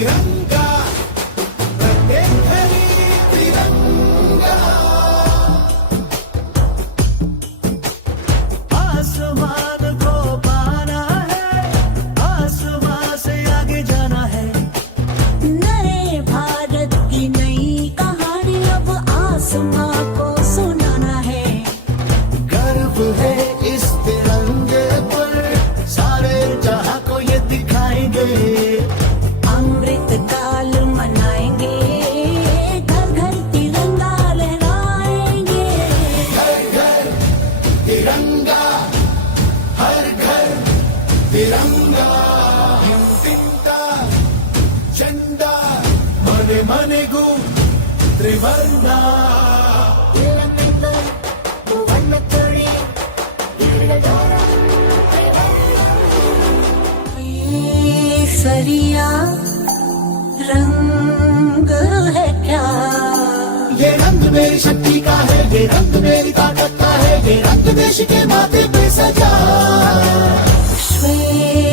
तिरंगा प्रत्येक घरी तिरंगा आसमान को पाना है आसमान से आगे जाना है नए भारत की नई कहानी अब आसमां को सुनाना है गर्व है इस तिरंगे पर सारे जहां को ये दिखाएंगे अमृत काल मनाएंगे घर घर तिरंगा लहराएंगे घर घर तिरंगा हर घर तिरंगा हिंदिंता झंडा मने मने गु त्रिवर्णा सरिया रंग है क्या ये रंग मेरी शक्ति का है ये रंग मेरी ताकत का है ये रंग देश के माथे पे सजा श्वेत